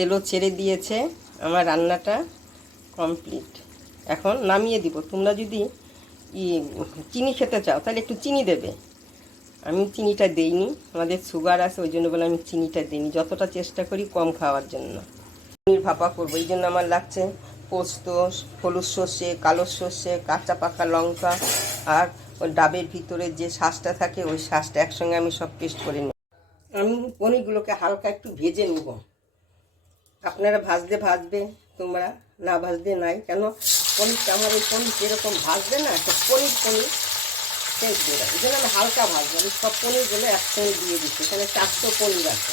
তেলও ছেড়ে দিয়েছে, আমার রান্নাটা কমপ্লিট। এখন নামিয়ে দিব। তোমরা যদি চিনি খেতে চাও তাহলে একটু চিনি দেবে। আমি চিনিটা দেইনি, আমাদের সুগার আছে, ওই জন্য বলে আমি চিনিটা দিইনি। যতটা চেষ্টা করি কম খাওয়ার জন্য। পনির ভাপা করবো, এই জন্য আমার লাগছে পোস্ত, হলুদ সর্ষে, কালো সর্ষে, কাঁচা পাকা লঙ্কা, আর ওই ডাবের ভিতরে যে শাঁসটা থাকে ওই শাঁসটা একসঙ্গে আমি সব পেস্ট করে নিই। আমি পনিরগুলোকে হালকা একটু ভেজে নিব। আপনারা ভাজবে, তোমরা না ভাজতে নাই। কেন পনিরটা আমার এই পনির যেরকম ভাজবে না, তো পনির সেন্ট দেবে, এই জন্য আমি হালকা ভাজবো। আমি সব পনিরগুলো একসঙ্গে দিয়ে দিচ্ছি। এখানে 400 পনির আছে।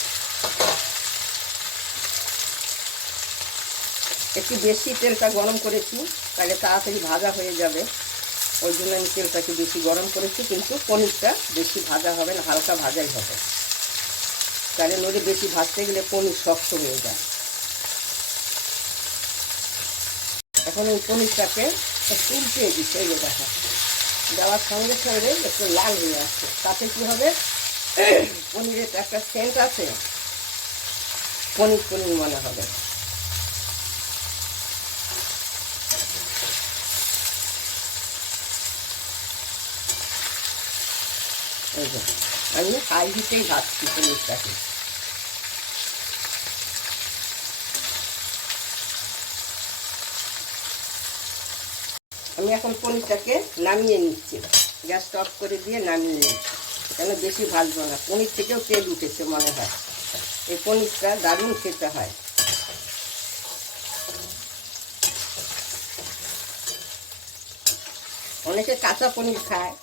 একটু বেশি তেলটা গরম করেছি, তাহলে তাড়াতাড়ি ভাজা হয়ে যাবে। ওই জন্য আমি তেলটাকে বেশি গরম করেছি, কিন্তু পনিরটা বেশি ভাজা হবে না, হালকা ভাজাই হবে। তাহলে নইলে বেশি ভাজতে গেলে পনির শক্ত হয়ে যায়। এখন এই পনিরটাকে একটু উল্টে দিচ্ছে, এই দেখা দেওয়ার সঙ্গে সঙ্গে একটু লাল হয়ে আসছে। তাতে কী হবে, পনিরের একটা সেন্ট আছে, পনির পনির মনে হবে। এই যে আমি হাই হিটেই ভাজছি পনিরটাকে। আমি এখন পনিরটাকে নামিয়ে নিচ্ছি, গ্যাসটা অফ করে দিয়ে নামিয়ে নিচ্ছি। কেন বেশি ভাজবো না, পনির থেকেও তেল উঠেছে মনে হয়। এই পনিরটা দারুণ খেতে হয়। অনেকে কাঁচা পনির খায়,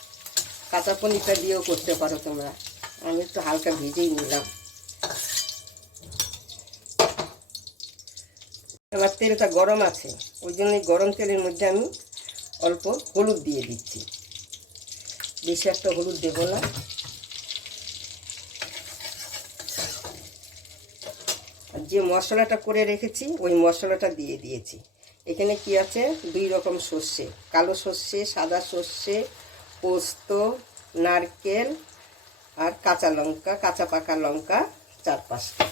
কাঁচা পনিরটা দিয়েও করতে পারো তোমরা। আমি একটু হালকা ভেজেই নিলাম। আমার তেলটা গরম আছে, ওই জন্য গরম তেলের মধ্যে আমি অল্প হলুদ দিয়ে দিচ্ছি। বেশি একটা হলুদ দেব না। যে মশলাটা করে রেখেছি ওই মশলাটা দিয়ে দিয়েছি। এখানে কি আছে, 2 রকম সর্ষে, কালো সর্ষে, সাদা সর্ষে, পোস্ত, নারকেল, আর কাঁচা লঙ্কা, কাঁচা পাকা লঙ্কা 4-5টা।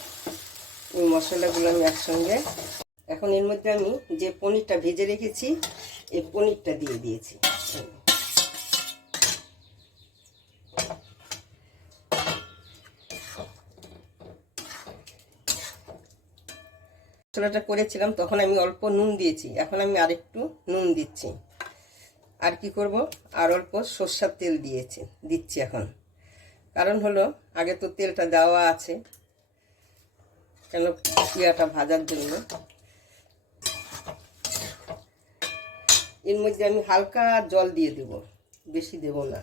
ওই মশলাগুলো আমি একসঙ্গে, এখন এর মধ্যে আমি যে পনিরটা ভেজে রেখেছি এই পনিরটা দিয়ে দিয়েছি। মশলাটা করেছিলাম তখন আমি অল্প নুন দিয়েছি, এখন আমি আরেকটু নুন দিচ্ছি। আর কি করব, আর অল্প সরষের তেল দিচ্ছি এখন। কারণ হলো আগে তো তেলটা দেওয়া আছে, কেন পিয়াটা ভাজার জন্য। এর মধ্যে আমি হালকা জল দিয়ে দেব, বেশি দেব না।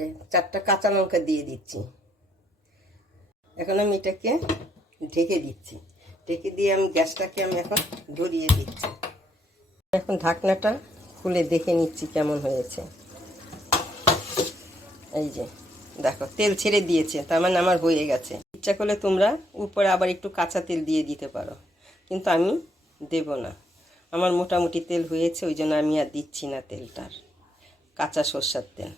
এই 4টা কাঁচা লঙ্কা দিয়ে দিচ্ছি। এখন আমি এটাকে ঢেকে দিচ্ছি। ঢেকে দিয়ে আমি গ্যাসটাকে এখন ধরিয়ে দিচ্ছি। এখন ঢাকনাটা খুলে দেখে নিচ্ছি কেমন হয়েছে। এই যে দেখো তেল ছেড়ে দিয়েছে, তার মানে আমার হয়ে গেছে। ইচ্ছা করলে তোমরা উপরে আবার একটু কাঁচা তেল দিয়ে দিতে পারো, কিন্তু আমি দেব না। আমার মোটামুটি তেল হয়েছে, ওই জন্য আমি আর দিচ্ছি না তেলটার, কাঁচা সরষের তেল।